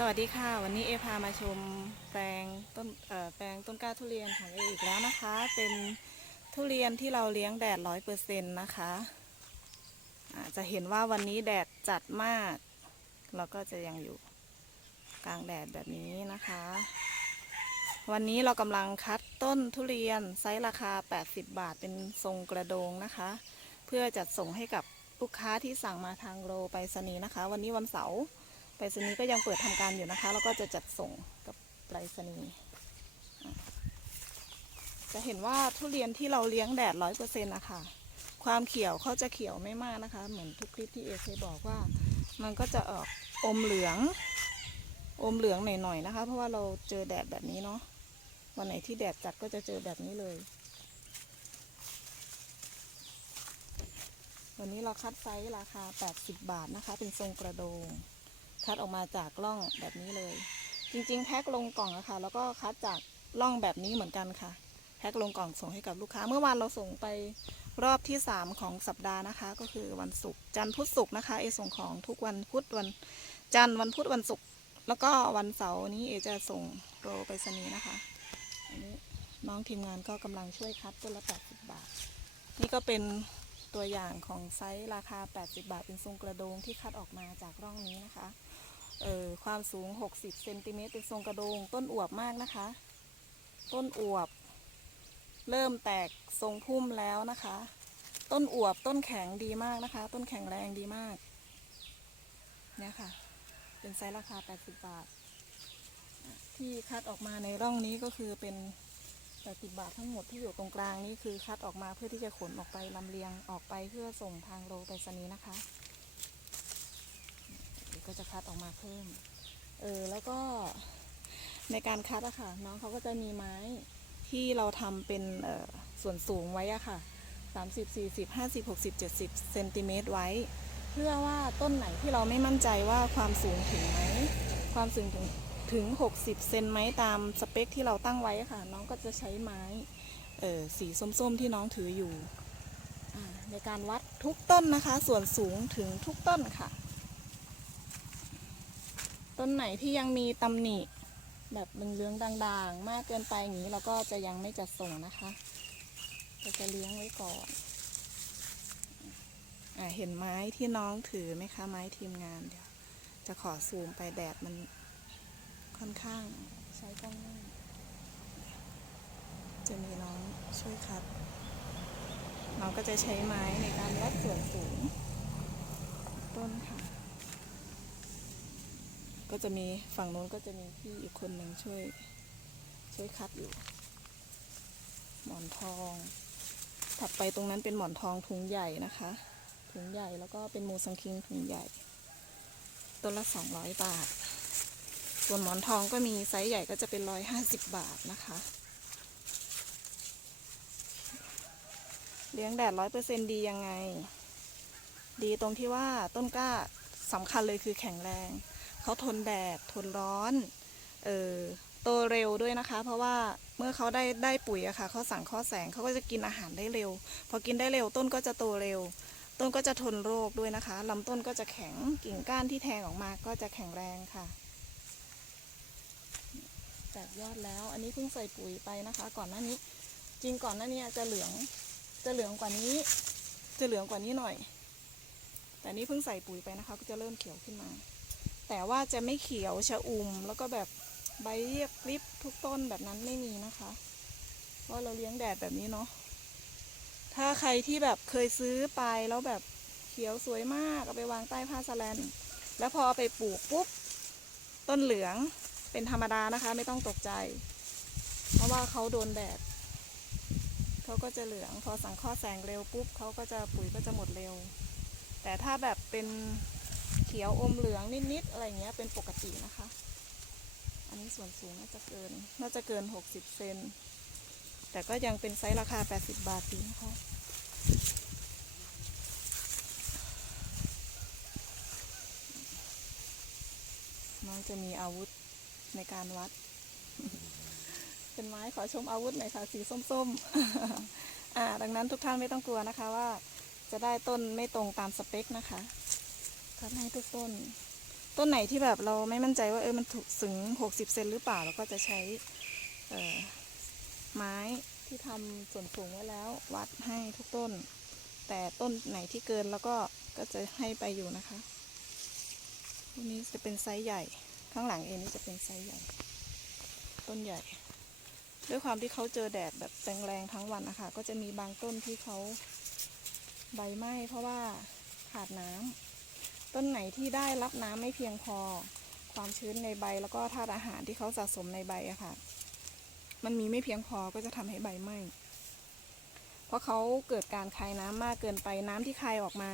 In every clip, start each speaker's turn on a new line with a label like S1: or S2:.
S1: สวัสดีค่ะ วันนี้เอพามาชมแปลงต้นเอ่อแปลงต้นกล้าทุเรียนของเออีกแล้วนะคะ เป็นทุเรียนที่เราเลี้ยงแดดร้อยเปอร์เซ็นต์นะคะจะเห็นว่าวันนี้แดดจัดมาก เราก็จะยังอยู่กลางแดดแบบนี้นะคะ วันนี้เรากำลังคัดต้นทุเรียนไซส์ราคา 80 บาทเป็นทรงกระโดงนะคะ เพื่อจัดส่งให้กับลูกค้าที่สั่งมาทางโรไปรษณีย์นะคะ วันนี้วันเสาร์ ไปรษณีย์ก็ยังเปิดทำการอยู่นะคะ แล้วก็จะจัดส่งกับไปรษณีย์จะเห็นว่าทุเรียนที่เราเลี้ยงแดดร้อยเปอร์เซ็นต์นะคะ ความเขียวเขาจะเขียวไม่มากนะคะ เหมือนทุกคลิปที่เอเคยบอกว่า มันก็จะออกอมเหลือง อมเหลืองหน่อยๆนะคะ เพราะว่าเราเจอแดดแบบนี้เนาะ วันไหนที่แดดจัดก็จะเจอแบบนี้เลย วันนี้เราคัดไซส์ราคา 80 บาทนะคะ เป็นทรงกระโดง คัดออกมาจากร่องแบบนี้เลย จริง ๆ แพ็คลงกล่องอะค่ะ แล้วก็คัดจากร่องแบบนี้เหมือนกันค่ะ แพ็คลงกล่องส่งให้กับลูกค้า เมื่อวานเราส่งไปรอบที่ 3 ของสัปดาห์นะคะ ก็คือวันศุกร์จันทร์พุธศุกร์นะคะเอส่งของทุกวันพุธวันจันทร์วันพุธวันศุกร์แล้วก็วันเสาร์นี้เอจะส่งโรไปรษณีนะคะอันนี้น้องทีมงานก็กำลังช่วยคัดต้นละ 80 บาท นี่ก็เป็นตัวอย่างของไซส์ราคา 80 บาท เป็นทรงกระโดงที่คัดออกมาจากร่องนี้นะคะ เอ่อความสูง 60เซนติเมตรเป็นทรงกระโดง ต้นอวบมากนะคะ ต้นอวบ เริ่มแตกทรงพุ่มแล้วนะคะ ต้นอวบต้นแข็งดีมากนะคะ ต้นแข็งแรงดีมาก เนี่ยค่ะ เป็นไซส์ราคา 80 บาท ที่คัดออกมาในร่องนี้ก็คือเป็น80บาททั้งหมดที่อยู่ตรงกลางนี่คือคัดออกมาเพื่อที่จะขนออกไปลำเลียงออกไปเพื่อส่งทางโรไปรษณีย์นะคะ ก็จะคัดออกมาเพิ่ม เออแล้วก็ในการคัดอะค่ะ น้องเขาก็จะมีไม้ที่เราทำเป็นเออส่วนสูงไว้อะค่ะ 30 40 50 60 70เซนติเมตรไว้ เพื่อว่าต้นไหนที่เราไม่มั่นใจว่าความสูงถึงไหมความสูงถึงถึง 60 เซนไหมตามสเปคที่เราตั้งไว้ค่ะ น้องก็จะใช้ไม้เออสีส้มๆที่น้องถืออยู่ ในการวัดทุกต้นนะคะ ส่วนสูงถึงทุกต้นค่ะ ต้นไหนที่ยังมีตำหนิ แบบเหลืองด่างๆ มากเกินไปอย่างนี้เราก็จะยังไม่จัดส่งนะคะเราจะเลี้ยงไว้ก่อนอ่าเห็นไม้ที่น้องถือไหมคะ ไม้ทีมงานเดี๋ยวจะขอซูมไปแดดมันค่อนข้างใช้กล้องจะมีน้องช่วยคัดน้องก็จะใช้ไม้ในการวัดส่วนสูง ต้นค่ะ ก็จะมีฝั่งโน้นก็จะมีพี่อีกคนหนึ่งช่วย ช่วยคัดอยู่ หมอนทอง ถัดไปตรงนั้นเป็นหมอนทองถุงใหญ่นะคะ ถุงใหญ่แล้วก็เป็นมูสังคิงถุงใหญ่ต้นละสองร้อยบาท ส่วนหมอนทองก็มีไซส์ใหญ่ก็จะเป็นร้อยห้าสิบบาทนะคะ เลี้ยงแดดร้อยเปอร์เซ็นดียังไง ดีตรงที่ว่าต้นกล้าสำคัญเลยคือแข็งแรง เขาทนแดดทนร้อน เออโตเร็วด้วยนะคะ เพราะว่าเมื่อเขาได้ได้ปุ๋ยอะค่ะเขาสั่งข้อแสงเขาก็จะกินอาหารได้เร็ว พอกินได้เร็วต้นก็จะโตเร็ว ต้นก็จะทนโรคด้วยนะคะลำต้นก็จะแข็งกิ่งก้านที่แทงออกมาก็จะแข็งแรงค่ะแตกยอดแล้วอันนี้เพิ่งใส่ปุ๋ยไปนะคะ ก่อนหน้านี้ จริงก่อนหน้านี้จะเหลืองจะเหลืองกว่านี้ จะเหลืองกว่านี้หน่อย แต่นี่เพิ่งใส่ปุ๋ยไปนะคะ ก็จะเริ่มเขียวขึ้นมา แต่ว่าจะไม่เขียวชะอุ่ม แล้วก็แบบใบเรียบริบทุกต้นแบบนั้นไม่มีนะคะเพราะเราเลี้ยงแดดแบบนี้เนาะถ้าใครที่แบบเคยซื้อไปแล้วแบบเขียวสวยมากเอาไปวางใต้ผ้าสแลนแล้วพอเอาไปปลูกปุ๊บต้นเหลืองเป็นธรรมดานะคะ ไม่ต้องตกใจ เพราะว่าเขาโดนแดดเขาก็จะเหลืองพอสังเคราะห์แสงเร็วปุ๊บเขาก็จะปุ๋ยก็จะหมดเร็ว แต่ถ้าแบบเป็น เขียวอมเหลืองนิดๆอะไรเงี้ยเป็นปกตินะคะ อันนี้ส่วนสูงน่าจะเกิน น่าจะเกิน 60 เซน แต่ก็ยังเป็นไซส์ราคา 80 บาทดีนะคะน้องจะมีอาวุธในการวัด เป็นไม้ขอชมอาวุธหน่อยค่ะ สีส้มๆ อ่า ดังนั้นทุกท่านไม่ต้องกลัวนะคะว่าจะได้ต้นไม่ตรงตามสเปคนะคะ คัดให้ทุกต้น ต้นไหนที่แบบเราไม่มั่นใจว่าเออมันถูกถึง 60 เซนหรือเปล่าเราก็จะใช้ไม้ที่ทำส่วนสูงไว้แล้ววัดให้ทุกต้น แต่ต้นไหนที่เกินแล้วก็ก็จะให้ไปอยู่นะคะพวกนี้จะเป็นไซส์ใหญ่ ข้างหลังเองนี่จะเป็นไซส์ใหญ่ ต้นใหญ่ ด้วยความที่เขาเจอแดดแบบแรงๆทั้งวันนะคะก็จะมีบางต้นที่เขาใบไหม้เพราะว่าขาดน้ำ ต้นไหนที่ได้รับน้ำไม่เพียงพอ ความชื้นในใบแล้วก็ธาตุอาหารที่เขาสะสมในใบอะค่ะ มันมีไม่เพียงพอก็จะทำให้ใบไหม้เพราะเขาเกิดการคายน้ำมากเกินไปน้ำที่คายออกมา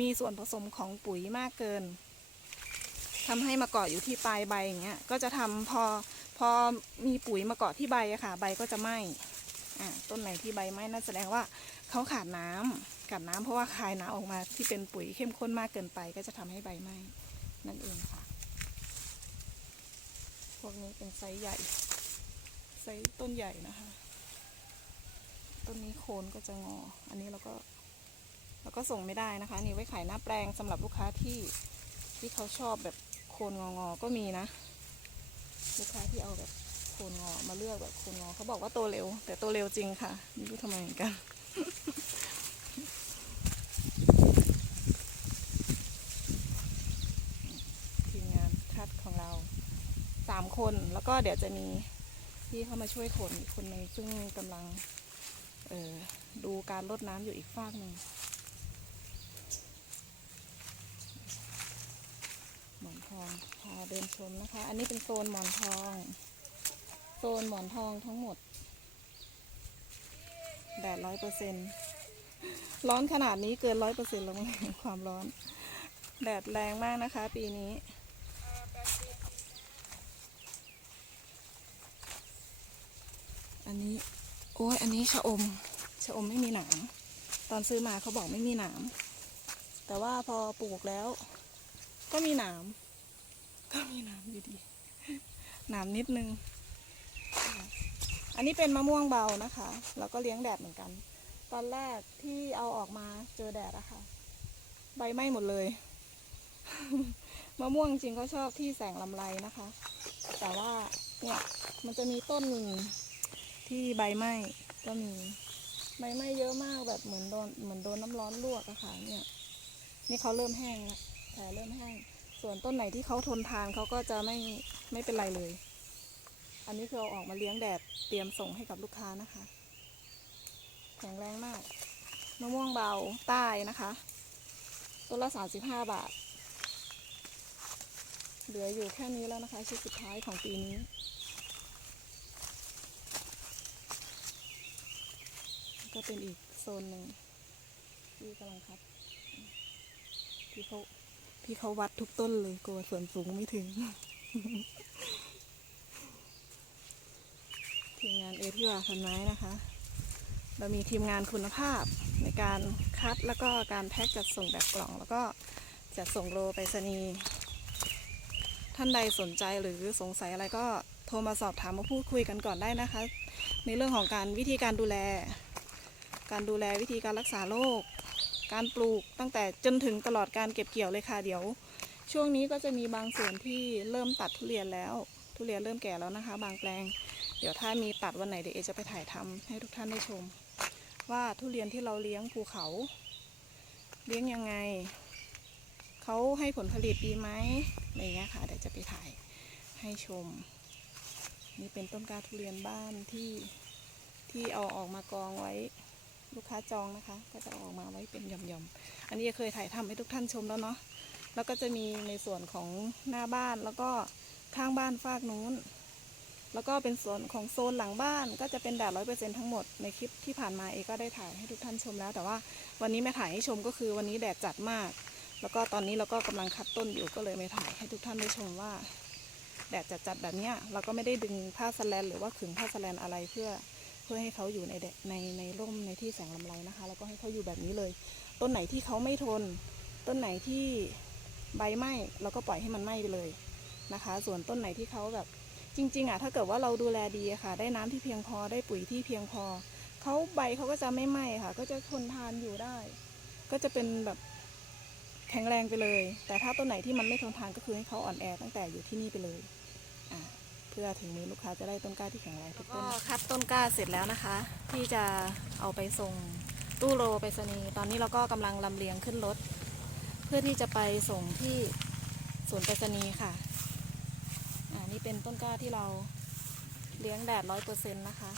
S1: มีส่วนผสมของปุ๋ยมากเกินทำให้มาเกาะอยู่ที่ปลายใบอย่างเงี้ยก็จะทำพอพอมีปุ๋ยมาเกาะที่ใบอะค่ะ ใบก็จะไหม้ต้นไหนที่ใบไหม้นั่นแสดงว่าเขาขาดน้ำ ขาดน้ำเพราะว่าคายน้ำออกมาที่เป็นปุ๋ยเข้มข้นมากเกินไป ก็จะทำให้ใบไหม้นั่นเองค่ะ พวกนี้เป็นไซส์ใหญ่ ไซส์ต้นใหญ่นะคะ ต้นนี้โคนก็จะงอ อันนี้เราก็เราก็ส่งไม่ได้นะคะ นี่ไว้ขายหน้าแปลงสำหรับลูกค้าที่ที่เขาชอบแบบโคนงองอๆก็มีนะ ลูกค้าที่เอาแบบโคนงอมาเลือกแบบโคนงอเขาบอกว่าโตเร็ว แต่โตเร็วจริงค่ะไม่รู้ทำไมเหมือนกัน ทีมงานคัดของเราสาม คนแล้วก็เดี๋ยวจะมีพี่เข้ามาช่วยขนอีกคนหนึ่งซึ่งกำลังดูการลดน้ำอยู่อีกฟากหนึ่งหมอนทองพาเดินชมนะคะ อันนี้เป็นโซนหมอนทอง โซนหมอนทองทั้งหมดแดดร้อยเปอร์เซ็นร้อนขนาดนี้เกินร้อยเปอร์เซ็นต์แล้วความร้อน แดดแรงมากนะคะ ปีนี้ อันนี้ โอ้ยอันนี้ชะอม ชะอมไม่มีหนามตอนซื้อมาเขาบอกไม่มีหนามแต่ว่าพอปลูกแล้ว ก็มีหนามก็มีหนามอยู่ดีหนามนิดนึง อันนี้เป็นมะม่วงเบานะคะ แล้วก็เลี้ยงแดดเหมือนกัน ตอนแรกที่เอาออกมาเจอแดดอะค่ะ ใบไหม้หมดเลย มะม่วงจริงเขาชอบที่แสงลำไรนะคะ แต่ว่าเนี่ยมันจะมีต้นหนึ่ง ที่ใบไหม้ก็มี ใบไหม้เยอะมากแบบเหมือนโดนเหมือนโดนน้ำร้อนลวกอะค่ะเนี่ย นี่เขาเริ่มแห้งแล้วแผลเริ่มแห้ง ส่วนต้นไหนที่เขาทนทานเขาก็จะไม่ไม่เป็นไรเลย อันนี้คือเอาออกมาเลี้ยงแดดเตรียมส่งให้กับลูกค้านะคะ แข็งแรงมากมะม่วงเบาใต้นะคะต้นละสามสิบห้าบาท เหลืออยู่แค่นี้แล้วนะคะชุดสุดท้ายของปีนี้ ก็เป็นอีกโซนหนึ่งที่กำลังคัดพี่เขาพี่เขาวัดทุกต้นเลยกลัวส่วนสูงไม่ถึงทีมงานเอที่ว่าพันไม้นะคะ เรามีทีมงานคุณภาพในการคัดแล้วก็การแพ็กจัดส่งแบบกล่องแล้วก็จัดส่งโลไปรษณีย์ท่านใดสนใจหรือสงสัยอะไรก็โทรมาสอบถามมาพูดคุยกันก่อนได้นะคะ ในเรื่องของการวิธีการดูแล การดูแลวิธีการรักษาโรคการปลูกตั้งแต่จนถึงตลอดการเก็บเกี่ยวเลยค่ะเดี๋ยว ช่วงนี้ก็จะมีบางส่วนที่เริ่มตัดทุเรียนแล้ว ทุเรียนเริ่มแก่แล้วนะคะ บางแปลง เดี๋ยวถ้ามีตัดวันไหนเดี๋ยวเอจะไปถ่ายทำให้ทุกท่านได้ชม ว่าทุเรียนที่เราเลี้ยงภูเขา เลี้ยงยังไงเขาให้ผลผลิตดีไหมอะไรเงี้ยค่ะเดี๋ยวจะไปถ่ายให้ชม นี่เป็นต้นกาทุเรียนบ้านที่ที่เอาออกมากองไว้ ลูกค้าจองนะคะ ก็จะออกมาไว้เป็นหย่อมๆ อันนี้เคยถ่ายทำให้ทุกท่านชมแล้วเนาะ แล้วก็จะมีในส่วนของหน้าบ้านแล้วก็ข้างบ้านฟากนู้น แล้วก็เป็นส่วนของโซนหลังบ้าน ก็จะเป็นแดดร้อยเปอร์เซ็นทั้งหมดในคลิปที่ผ่านมาเอก็ได้ถ่ายให้ทุกท่านชมแล้ว แต่ว่าวันนี้ไม่ถ่ายให้ชมก็คือวันนี้แดดจัดมาก แล้วก็ตอนนี้เราก็กำลังคัดต้นอยู่ก็เลยไม่ถ่ายให้ทุกท่านได้ชมว่าแดดจัดๆแบบเนี้ยเราก็ไม่ได้ดึงผ้าสแลนหรือว่าขึงผ้าสแลนอะไรเพื่อ พื่อให้เขาอยู่ในในในร่มในที่แสงลำไรนะคะ แล้วก็ให้เขาอยู่แบบนี้เลย ต้นไหนที่เขาไม่ทน ต้นไหนที่ใบไหม้เราก็ปล่อยให้มันไหม้ไปเลยนะคะ ส่วนต้นไหนที่เขาแบบจริง ๆอะถ้าเกิดว่าเราดูแลดีค่ะ ได้น้ำที่เพียงพอได้ปุ๋ยที่เพียงพอเขาใบเขาก็จะไม่ไหม้ค่ะ ก็จะทนทานอยู่ได้ ก็จะเป็นแบบแข็งแรงไปเลย แต่ถ้าต้นไหนที่มันไม่ทนทานก็คือให้เขาอ่อนแอตั้งแต่อยู่ที่นี่ไปเลยอ่า เพื่อถึงมือลูกค้าจะได้ต้นกล้าที่แข็งแรงทุกต้นคัดต้นกล้าเสร็จแล้วนะคะ ที่จะเอาไปส่งตู้โรไปรษณีย์ตอนนี้เราก็กำลังลำเลียงขึ้นรถ เพื่อที่จะไปส่งที่ศูนย์ไปรษณีย์ค่ะอ่านี่เป็นต้นกล้าที่เราเลี้ยงแดดร้อยเปอร์เซ็นต์นะคะ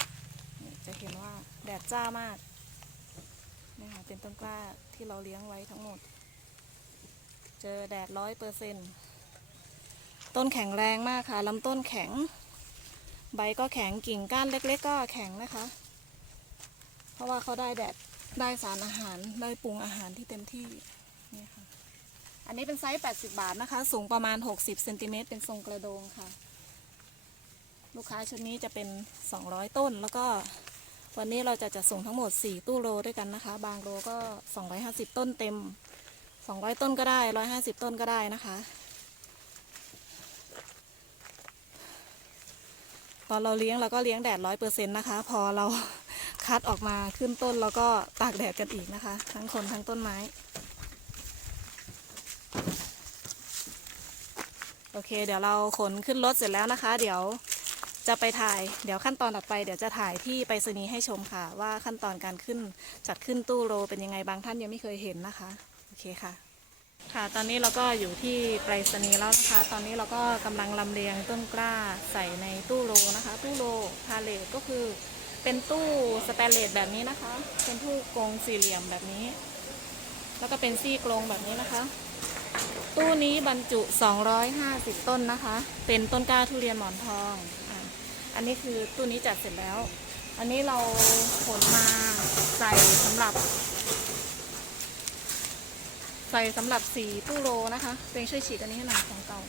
S1: จะเห็นว่าแดดจ้ามากนี่ค่ะเป็นต้นกล้าที่เราเลี้ยงไว้ทั้งหมด เจอแดดร้อยเปอร์เซ็นต์ ต้นแข็งแรงมากค่ะลำต้นแข็ง ใบก็แข็งกิ่งก้านเล็ก ๆ ก็แข็งนะคะ เพราะว่าเขาได้แดดได้สารอาหารได้ปรุงอาหารที่เต็มที่นี่ค่ะอันนี้เป็นไซส์ 80 บาทนะคะ สูงประมาณ 60เซนติเมตรเป็นทรงกระโดงค่ะ ลูกค้าชุดนี้จะเป็น 200 ต้นแล้วก็วันนี้เราจะจัดส่งทั้งหมด 4 ตู้โลด้วยกันนะคะ บางโลก็ 250 ต้นเต็ม 200 ต้นก็ได้ 150 ต้นก็ได้นะคะ อนเราเลี้ยงเราก็เลี้ยงแดดร้อยเปอร์เซ็นต์นะคะ พอเราคัดออกมาขึ้นต้นแล้วก็ตากแดดกันอีกนะคะ ทั้งคนทั้งต้นไม้ โอเค เดี๋ยวเราขนขึ้นรถเสร็จแล้วนะคะ เดี๋ยวจะไปถ่าย เดี๋ยวขั้นตอนต่อไปเดี๋ยวจะถ่ายที่ไปรษณีย์ให้ชมค่ะ ว่าขั้นตอนการขึ้นจัดขึ้นตู้โรเป็นยังไงบางท่านยังไม่เคยเห็นนะคะ โอเคค่ะ ค่ะ ตอนนี้เราก็อยู่ที่ไปรษณีย์แล้วนะคะ ตอนนี้เราก็กำลังลำเลียงต้นกล้าใส่ในตู้โรนะคะ ตู้โรพาเลทก็คือเป็นตู้สแตนเลสแบบนี้นะคะ เป็นตู้กรงสี่เหลี่ยมแบบนี้ แล้วก็เป็นซี่กรงแบบนี้นะคะ ตู้นี้บรรจุ 250 ต้นนะคะ เป็นต้นกล้าทุเรียนหมอนทองอะอันนี้คือตู้นี้จัดเสร็จแล้ว อันนี้เราขนมาใส่สำหรับ ใส่สำหรับสีตู้โรนะคะเองช่วยฉีกอันนี้ให้หน่อยของเก่า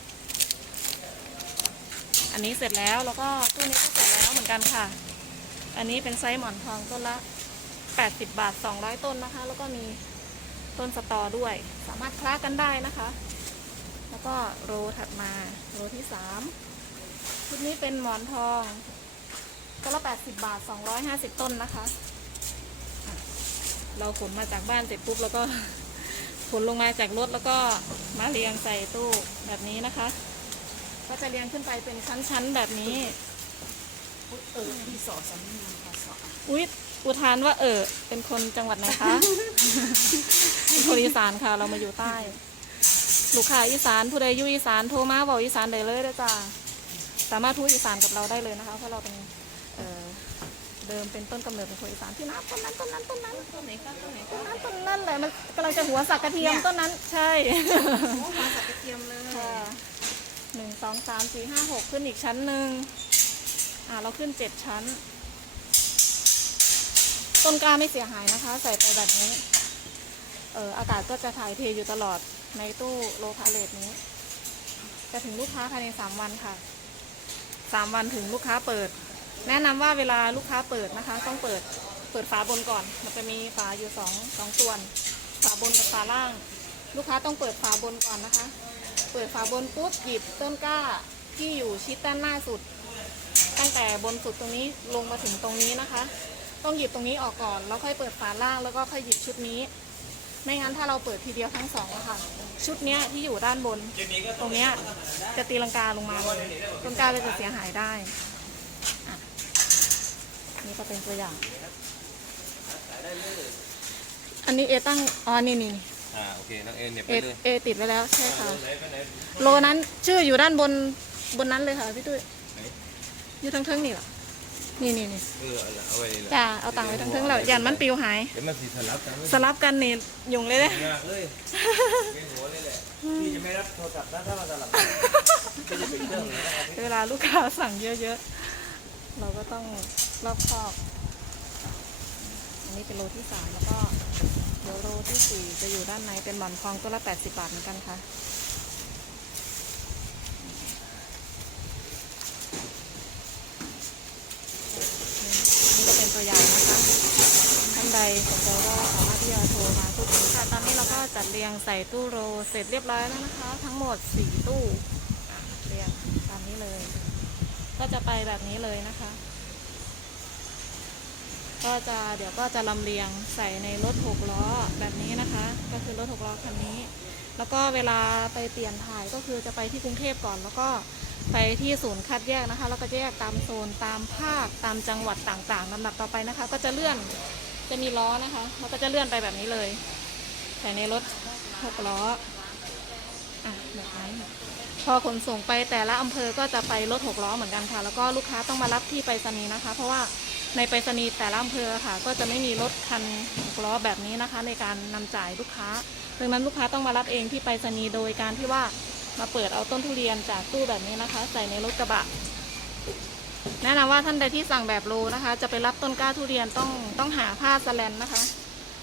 S1: อันนี้เสร็จแล้วแล้วก็ตู้นี้ก็เสร็จแล้วเหมือนกันค่ะ อันนี้เป็นไซส์หมอนทองต้นละ 80 บาท 200 ต้นนะคะ แล้วก็มีต้นสตอด้วย สามารถคล้ากันได้นะคะ แล้วก็โรถัดมาโรที่ 3 ชุดนี้เป็นหมอนทองต้นละ 80 บาท 250 ต้นนะคะะเราขนมาจากบ้านเสร็จปุ๊บแล้วก็ นลงมาจากรถแล้วก็มาเรียงใส่ตู้แบบนี้นะคะ ก็จะเรียงขึ้นไปเป็นชั้นๆแบบนี้
S2: เออที่สอสำนีค่ะสอ
S1: อุ๊ยอุทานว่าเออเป็นคนจังหวัดไหนคะเป็นคนอีสานค่ะ เรามาอยู่ใต้ ลูกค้าอีสานผู้ใดอยู่อีสานโทรมาบอกอีสานได้เลยเด้อจ้าสามารถพูดอีสานกับเราได้เลยนะคะเพราะเราเป็นเอ่อ เดิมเป็นต้นกำเนิดเป็นคนอีสานที่น้ำต้นนั้นต้นนั้นต้นนั้น
S2: ต้นไหนคะต้นไหน
S1: ต้
S2: คะ
S1: นนั้นต้นนั้นแหละมันกำลังจะหัวสักกระเทียมต้นนั้นใช่
S2: โอ้มาจากกระเทียมเลย
S1: ค่ะหนึ่งสองสามสี่ห้าหกขึ้นอีกชั้นหนึ่งอ่าเราขึ้นเจ็ดชั้น ต้นกล้าไม่เสียหายนะคะ ใส่ไปแบบนี้ เอออากาศก็จะถ่ายเทอยู่ตลอดในตู้โลพาเลตนี้ จะถึงลูกค้าภายในสามวันค่ะสามวันถึงลูกค้าเปิด แนะนำว่าเวลาลูกค้าเปิดนะคะ ต้องเปิดเปิดฝาบนก่อน มันจะมีฝาอยู่สองสองส่วน ฝาบนกับฝาล่าง ลูกค้าต้องเปิดฝาบนก่อนนะคะ เปิดฝาบนปุ๊บหยิบต้นกล้าที่อยู่ชิดด้านหน้าสุด ตั้งแต่บนสุดตรงนี้ลงมาถึงตรงนี้นะคะ ต้องหยิบตรงนี้ออกก่อน แล้วค่อยเปิดฝาล่างแล้วก็ค่อยหยิบชุดนี้ ไม่งั้นถ้าเราเปิดทีเดียวทั้งสองอะค่ะ ชุดเนี้ยที่อยู่ด้านบน ตรงเนี้ยจะตีลังกาลงมาลยต้นกล้าเลยจะเสียหายได้ นี่ก็เป็นตัวอย่าง อันนี้เอตั้ง อ๋อ นี่นี่นี่
S3: อ่า โอเค น้องเอ็นเนี่ย
S1: เอ
S3: ไปเลย
S1: เอติดไว้แล้ว ใช่ค่ะ
S3: ไหนไปไหน
S1: โลนั้นชื่ออยู่ด้านบนบนนั้นเลยค่ะพี่ตุ้ย
S3: ไหน
S1: อยู่ทั้งเทิงๆนี่เหรอนี่นี่นี่
S3: เออเอาละเอาไว้นี่แหละ
S1: จ้าเอาตังค์ไว้ทั้งเทิงๆแล้วยันมันปิวหาย
S3: เดี๋ยวมันสีสลับกันไม่
S1: สลับกันนี่ยุงเลยเลย
S3: ยากเลยเวียนหัวเลยแหละพี่จะไม่รับโทรศัพท์นะถ้ามันสลับก็จะเป็นเครื่องเลยนะครับ
S1: เวลาลูกค้าสั่งเยอะๆ เราก็ต้อง รอบครอบ อันนี้เป็นโลที่สามแล้วก็เดี๋ยวโลที่สี่จะอยู่ด้านในเป็นหมอนทองตัวละแปดสิบบาทเหมือนกันค่ะนี่ก็เป็นตัวอย่างนะคะท่านใดสนใจก็สามารถที่จะโทรมาพูดคุยค่ะตอนนี้เราก็จัดเรียงใส่ตู้โรเสร็จเรียบร้อยแล้วนะคะ ทั้งหมด4ตู้เรียงตามนี้เลย ก็จะไปแบบนี้เลยนะคะ ก็จะเดี๋ยวก็จะลำเลียงใส่ในรถหกล้อแบบนี้นะคะ ก็คือรถหกล้อคันนี้ แล้วก็เวลาไปเปลี่ยนถ่ายก็คือจะไปที่กรุงเทพก่อน แล้วก็ไปที่ศูนย์คัดแยกนะคะ แล้วก็แยกตามโซนตามภาคตามจังหวัดต่างๆลำดับต่อไปนะคะ ก็จะเลื่อนจะมีล้อนะคะแล้วก็จะเลื่อนไปแบบนี้เลยใส่ในรถหกล้ออะแบบนั้นพอขนส่งไปแต่ละอำเภอก็จะไปรถหกล้อเหมือนกันค่ะ แล้วก็ลูกค้าต้องมารับที่ไปรษณีย์นะคะ เพราะว่า ในไปรษณีย์แต่ละอำเภอค่ะ ก็จะไม่มีรถคันหกล้อแบบนี้นะคะ ในการนำจ่ายลูกค้าดังนั้นลูกค้าต้องมารับเองที่ไปรษณีย์โดยการที่ว่ามาเปิดเอาต้นทุเรียนจากตู้แบบนี้นะคะ ใส่ในรถกระบะ แนะนำว่าท่านใดที่สั่งแบบโลนะคะ จะไปรับต้นกล้าทุเรียนต้องต้องหาผ้าสแลนนะคะ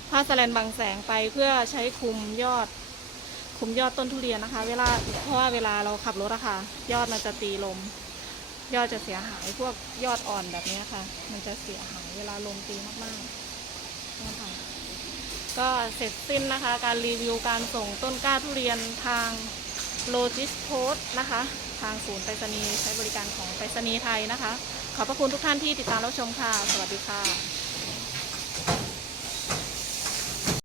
S1: ผ้าสแลนบังแสงไปเพื่อใช้คุมยอด คุมยอดต้นทุเรียนนะคะ เวลาเพราะว่าเวลาเราขับรถอะค่ะยอดมันจะตีลม ยอดจะเสียหายพวกยอดอ่อนแบบนี้ค่ะ มันจะเสียหายเวลาลมตีมากๆนะคะก็เสร็จสิ้นนะคะ การรีวิวการส่งต้นกล้าทุเรียนทางโลจิสโพสนะคะ ทางศูนย์ไปรษณีย์ใช้บริการของไปรษณีย์ไทยนะคะ ขอบพระคุณทุกท่านที่ติดตามรับชมค่ะ สวัสดีค่ะ